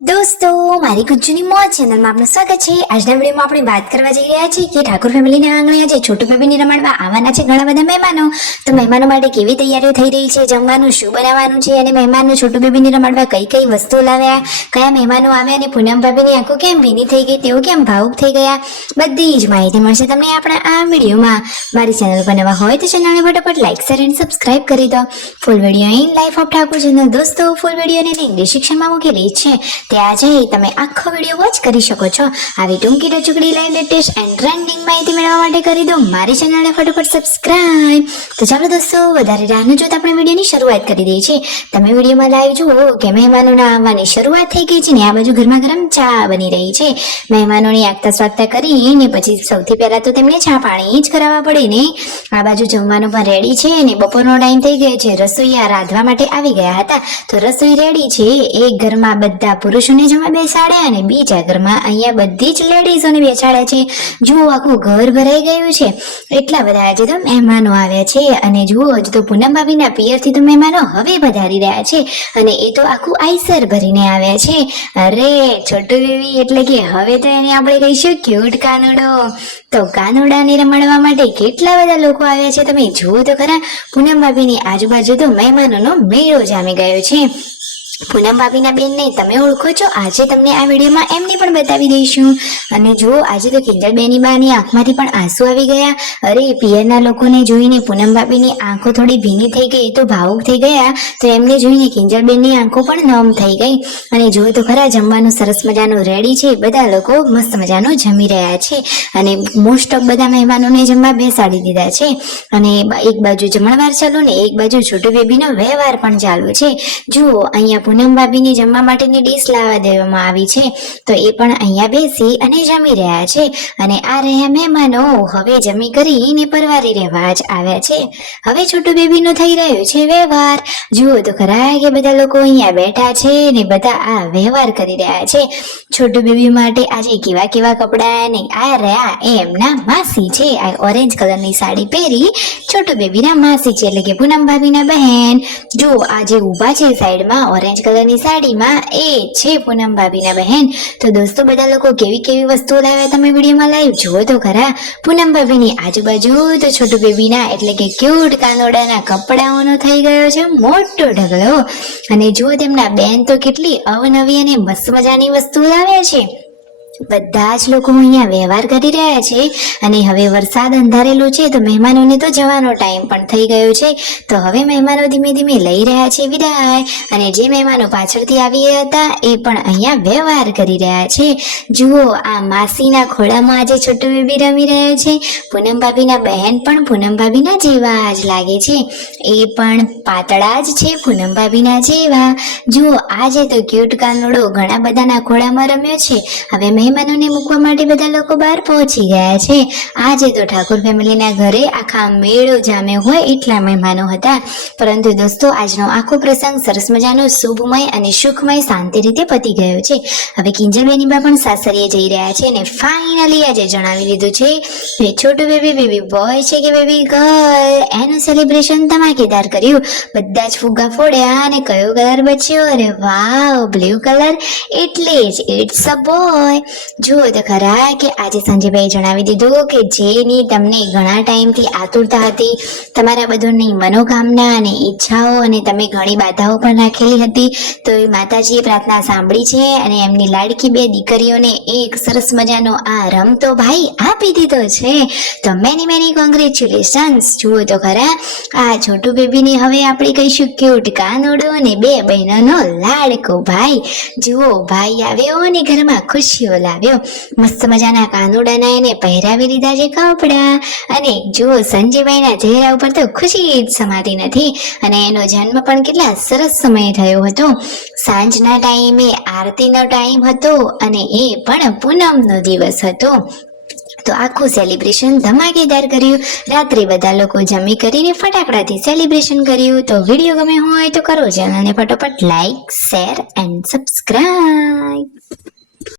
દોસ્તો, મારી ગુજ્જુની મોજ ચેનલમાં આપનું સ્વાગત છે। આજના વિડીયોમાં આપણે વાત કરવા જઈ રહ્યા છીએ કે ઠાકોર ફેમિલીના આંગણે આજે છોટુ બેબીને રમાડવા આવવાના છે ઘણા બધા મહેમાનો। તો મહેમાનો માટે કેવી તૈયારીઓ થઈ રહી છે, જમવાનું શું બનાવવાનું છે અને મહેમાનો છોટુ બેબીને રમાડવા કઈ કઈ વસ્તુઓ લાવ્યા, કયા મહેમાનો આવ્યા અને પૂનમ ભાભીની આંખો કેમ ભીની થઈ ગઈ, તેઓ કેમ ભાવુક થઈ ગયા, બધી જ માહિતી મળશે તમને આપણા આ વિડીયોમાં। મારી ચેનલ પર નવા હોય તો ચેનલને ફટાફટ લાઈક શેર અને સબસ્ક્રાઇબ કરી દો। Full video in life of Thakor channel દોસ્તો ફૂલ વિડીયોને ઇંગ્લિશ શિક્ષણમાં મૂકેલી છે, ત્યાં જઈ તમે આખો વિડીયો વોચ કરી શકો છો। આવી ટૂંકી ટચુકડી લાઈવ લેટેસ્ટ એન્ડ ટ્રેન્ડિંગ માહિતી મેળવવા માટે કરી દો મારી ચેનલને ફટાફટ સબસ્ક્રાઇબ। તો ચાલો દોસ્તો, વધારે રાહ ન જોતા આપણે વિડીયોની શરૂઆત કરી દઈએ છીએ। તમે વિડીયોમાં લાઈવ જુઓ કે મહેમાનોના આવવાની શરૂઆત થઈ ગઈ છે ને આ બાજુ ગરમા ગરમ ચા બની રહી છે। મહેમાનોની આગતા સ્વાગતા કરીને પછી સૌથી પહેલા તો તેમને ચા પાણી જ કરાવવા પડે ને। આ બાજુ જમવાનું પણ રેડી છે અને બપોરનો ટાઈમ થઈ ગયો છે, રસોઈયા રાંધવા માટે આવી ગયા હતા તો રસોઈ રેડી છે। એક ઘરમાં બધા પુરુષોને જમવા બેસાડ્યા અને બીજા ઘરમાં અહીંયા બધી જ લેડીઝોને બેસાડ્યા છે। જુઓ, આખું ઘર ભરાઈ ગયું છે, એટલા બધા આજે તો મહેમાનો આવ્યા છે। અને જુઓ, હજુ તો પૂનમ ભાભીના પિયરથી તો મહેમાનો હવે પધારી રહ્યા છે અને એ તો આખું આઈસર ભરીને આવ્યા છે। અરે છોટુ બેબી એટલે કે હવે તો એને આપણે કહીશું ક્યુટ કાનુડો। તો કાનુડાને રમાડવા માટે કેટલા બધા લોકો આવ્યા છે, તમે જુઓ તો ખરા। પૂનમ ભાભીની આજુબાજુ તો મહેમાનોનો મેળો જામી ગયો છે। પૂનમ ભાભીના બેનને તમે ઓળખો છો, આજે તમને આ વિડીયોમાં એમને પણ બતાવી દઈશું। અને જો આજે તો કિંજલબેની બાની આંખમાંથી પણ આંસુ આવી ગયા। અરે પિયરના લોકોને જોઈને પૂનમ ભાભીની આંખો થોડી ભીની થઈ ગઈ તો ભાવુક થઈ ગયા, તો એમને જોઈને કિંજલબેનની આંખો પણ નમ થઈ ગઈ। અને જો તો ખરા, જમવાનું સરસ મજાનું રેડી છે, બધા લોકો મસ્ત મજાનું જમી રહ્યા છે અને મોસ્ટ ઓફ બધા મહેમાનોને જમવા બેસાડી દીધા છે। અને એક બાજુ જમણવાર ચાલુ ને એક બાજુ છોટુ બેબીનો વ્યવહાર પણ ચાલુ છે। જુઓ, અહીંયા પૂનમ ભાભીની જમવા માટેની ડીશ લાવવા દેવામાં આવી છે તો એ પણ અહીંયા બેસી અને જમી રહ્યા છે। અને આ રહ્યા મહેમાનો, હવે જમી કરીને પરવારી રહેવા જ આવ્યા છે। હવે છોટુ બેબીનો થઈ રહ્યો છે વ્યવહાર। જુઓ તો ખરા કે બધા લોકો અહીંયા બેઠા છે ને બધા આ વ્યવહાર કરી રહ્યા છે। છોટુ બેબી માટે આજે કેવા કેવા કપડા ને આ રહ્યા એમના માસી છે। આ ઓરેન્જ કલરની સાડી પહેરી છોટુ બેબીના માસી છે, એટલે કે પૂનમ ભાભીના બહેન। જુઓ, આ જે ઊભા છે સાઈડમાં ઓરેન્જ કલરની સાડીમાં, એ છે પૂનમ ભાભીના બહેન। તો દોસ્તો, બધા લોકો કેવી કેવી વસ્તુઓ લાવ્યા તમે વિડીયોમાં લાઈવ જુઓ તો ખરા। પૂનમ ભાભીની આજુબાજુ તો છોટુ બેબીના એટલે કે ક્યુટ કાનોડાના કપડાઓનો થઈ ગયો છે મોટો ઢગલો। અને જુઓ, તેમના બેન તો કેટલી અવનવી અને મસ્ત મજાની વસ્તુઓ લાવ્યા છે। બધા જ લોકો અહીંયા વ્યવહાર કરી રહ્યા છે અને હવે વરસાદ અંધારેલો છે તો મહેમાનોને તો જવાનો ટાઈમ પણ થઈ ગયો છે, તો હવે મહેમાનો ધીમે ધીમે લઈ રહ્યા છે વિદાય। અને જે મહેમાનો પાછળથી આવી હતા એ પણ અહીંયા વ્યવહાર કરી રહ્યા છે। જુઓ, આ માસીના ખોળામાં આજે છોટુ બેબી રમી રહ્યા છે। પૂનમ ભાભીના બહેન પણ પૂનમ ભાભીના જેવા જ લાગે છે, એ પણ પાતળા જ છે પૂનમ ભાભીના જેવા। જુઓ, આજે તો ક્યુટ કાનુડો ઘણા બધાના ખોળામાં રમ્યો છે। હવે મહેમાનોને મૂકવા માટે બધા લોકો બહાર પહોંચી ગયા છે। આજે તો ઠાકોર ફેમિલીના ઘરે આખા મેળો જામ્યો હોય એટલા મહેમાનો હતા। પરંતુ દોસ્તો, આજનો આખો પ્રસંગ સરસ મજાનો શુભમય અને સુખમય શાંતિ રીતે પતી ગયો છે। હવે કિંજલબેની બા પણ સાસરીએ જઈ રહ્યા છે અને ફાઇનલી આજે જણાવી દીધું છે કે છોટુ બેબી બેબી બોય છે કે બેબી ગર્લ, એનું સેલિબ્રેશન ધમાકેદાર કર્યું। બધા જ ફુગ્ગા ફોડ્યા અને કયો કલર બચ્યો? અરે વાવ, બ્લુ કલર, એટલે જ ઇટ્સ અ બોય। જુઓ તો ખરા કે આજે સંજયભાઈ જણાવી દીધું કે જેની તમને ઘણા ટાઈમથી આતુરતા હતી, તમારા બધાની મનોકામના અને ઈચ્છાઓ અને તમે ઘણી બાધાઓ પણ રાખેલી હતી, તો એ માતાજીએ પ્રાર્થના સાંભળી છે અને એમની લાડકી બે દીકરીઓને એક સરસ મજાનો આ રમતો ભાઈ આપી દીધો છે। તો મેની મેની કોંગ્રેચ્યુલેશન્સ। જુઓ તો ખરા, આ છોટુ બેબીને હવે આપણે કહીશું ક્યુટ કાનુડો અને બે બહેનોનો લાડકો ભાઈ। જુઓ, ભાઈ આવ્યો અને ઘરમાં ખુશીઓ લાવ્યો। મસ્ત મજાના કાનુડાના એને પહેરાવી દીધા છે કપડા। અને જુઓ, સંજયભાઈના ચહેરા ઉપર તો ખુશી જ સમાતી નથી। અને એનો જન્મ પણ કેટલા સરસ સમયે થયો હતો, સાંજના ટાઈમે આરતીનો ટાઈમ હતો અને એ પણ પૂનમનો દિવસ હતો। તો આખું સેલિબ્રેશન ધમાકેદાર કર્યું। રાત્રે બધા લોકો જમી કરીને ફટાકડાથી સેલિબ્રેશન કર્યું। તો વિડીયો ગમે હોય તો કરો ચેનલને ફટાફટ લાઈક શેર એન્ડ સબસ્ક્રાઇબ।